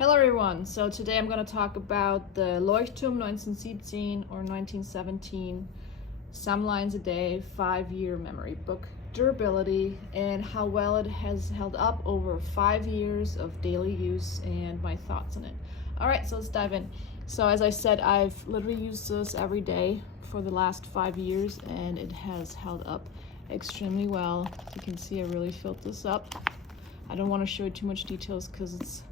Hello everyone, so today I'm going to talk about the Leuchtturm 1917 or 1917 Some Lines a Day 5-year memory book durability and how well it has held up over 5 years of daily use and my thoughts on it. Alright, so let's dive in. So as I said, I've literally used this every day for the last 5 years and it has held up extremely well. You can see I really filled this up. I don't want to show you too much details because it's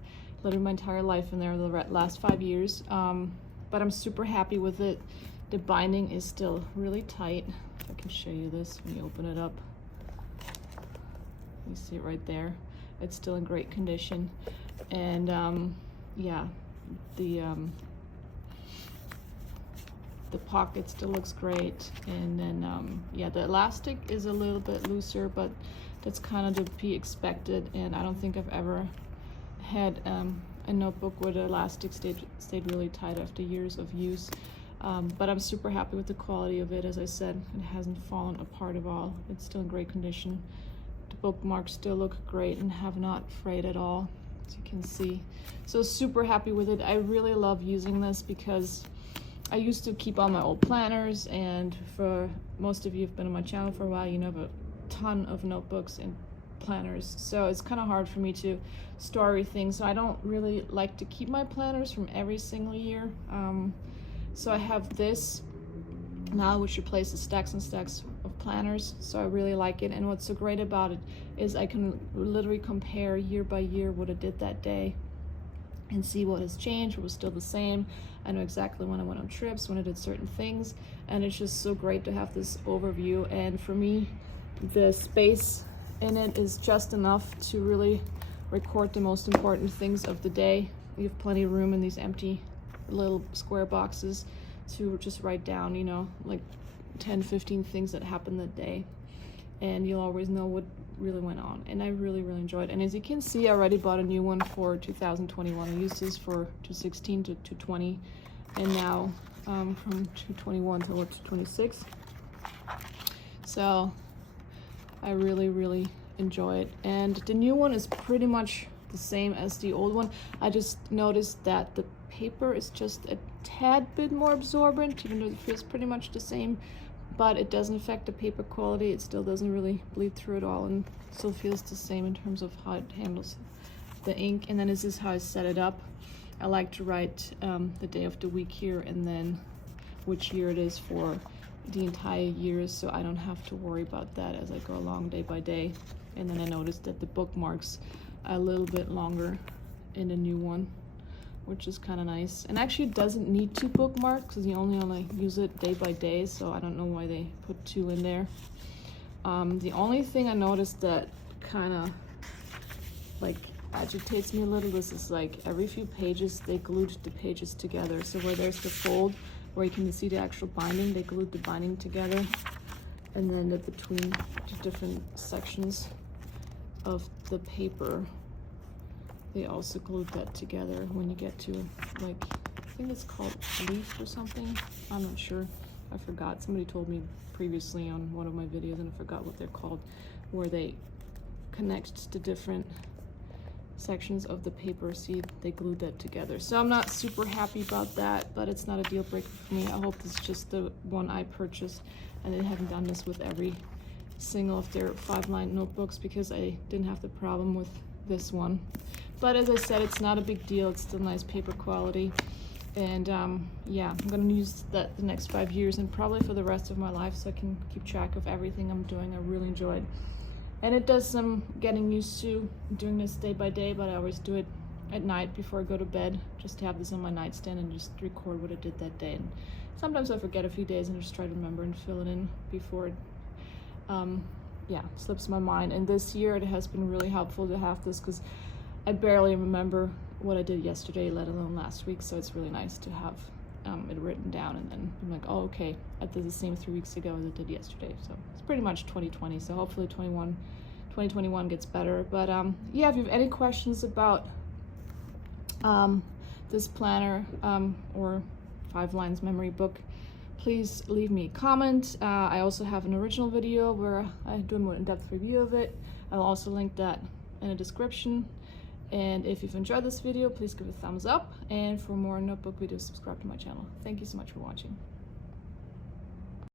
literally my entire life in there the last 5 years, but I'm super happy with it. The binding is still really tight. If I can show you this when you open it up, you see it right there. It's still in great condition, and yeah, the pocket still looks great, and then yeah, the elastic is a little bit looser, but that's kind of to be expected, and I don't think I've ever had a notebook where the elastic stayed really tight after years of use, but I'm super happy with the quality of it. As I said, it hasn't fallen apart at all. It's still in great condition. The bookmarks still look great and have not frayed at all, as you can see. So super happy with it. I really love using this because I used to keep all my old planners, and for most of you who've been on my channel for a while, you know, I have a ton of notebooks and planners, so it's kind of hard for me to store everything. So I don't really like to keep my planners from every single year, so I have this now, which replaces stacks and stacks of planners, so I really like it. And what's so great about it is I can literally compare year by year what I did that day and see what has changed, what was still the same. I know exactly when I went on trips, when I did certain things, and it's just so great to have this overview. And for me, the space in it is just enough to really record the most important things of the day. You have plenty of room in these empty little square boxes to just write down, you know, like 10-15 things that happened that day, and you'll always know what really went on. And I really enjoyed it. And as you can see, I already bought a new one for 2021. I used this for 2016 to 2020, and now from 2021 to 2026. So I really enjoy it, and the new one is pretty much the same as the old one. I just noticed that the paper is just a tad bit more absorbent, even though it feels pretty much the same, but it doesn't affect the paper quality. It still doesn't really bleed through at all, and still feels the same in terms of how it handles the ink. And then this is how I set it up. I like to write the day of the week here, and then which year it is for the entire year, so I don't have to worry about that as I go along day by day. And then I noticed that the bookmarks are a little bit longer in the new one, which is kind of nice. And actually it doesn't need 2 bookmarks because you only use it day by day, so I don't know why they put 2 in there. The only thing I noticed that kind of like agitates me a little, this is like every few pages they glued the pages together. So where there's the fold where you can see the actual binding, they glued the binding together, and then between the different sections of the paper they also glued that together. When you get to, like, I think it's called leaf or something, I'm not sure, I forgot. Somebody told me previously on one of my videos and I forgot what they're called, where they connect the different sections of the paper. See, they glued that together. So I'm not super happy about that, but it's not a deal breaker for me. I hope it's just the one I purchased and they haven't done this with every single of their 5-line notebooks, because I didn't have the problem with this one. But as I said, it's not a big deal. It's still nice paper quality, and yeah, I'm gonna use that the next 5 years and probably for the rest of my life, so I can keep track of everything I'm doing. I really enjoy it. And it does some getting used to doing this day by day, but I always do it at night before I go to bed, just to have this on my nightstand and just record what I did that day. And sometimes I forget a few days and just try to remember and fill it in before it yeah, slips my mind. And this year it has been really helpful to have this because I barely remember what I did yesterday, let alone last week. So it's really nice to have it written down, and then I'm like, oh, okay, I did the same 3 weeks ago as I did yesterday. So it's pretty much 2020, so hopefully 2021 gets better. But yeah, if you have any questions about this planner or 5 lines memory book, please leave me a comment. I also have an original video where I do a more in-depth review of it. I'll also link that in the description. And if you've enjoyed this video, please give it a thumbs up. And for more notebook videos, subscribe to my channel. Thank you so much for watching.